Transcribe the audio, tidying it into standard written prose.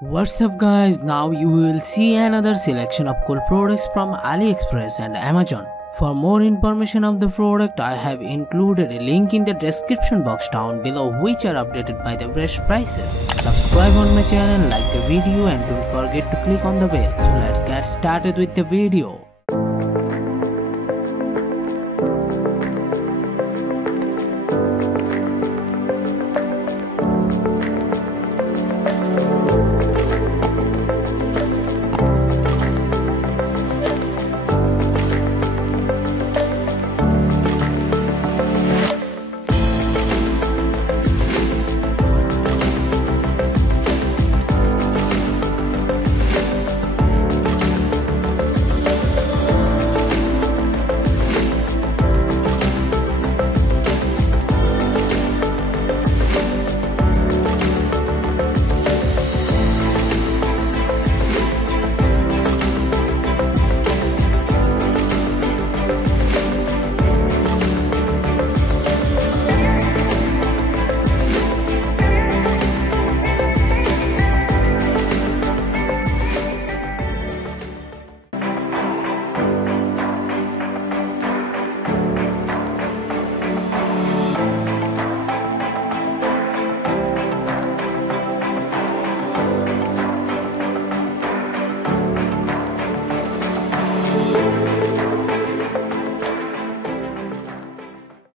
What's up guys, now you will see another selection of cool products from Aliexpress and Amazon. For more information of the product, I have included a link in the description box down below which are updated by the best prices. Subscribe on my channel, like the video and don't forget to click on the bell. So let's get started with the video.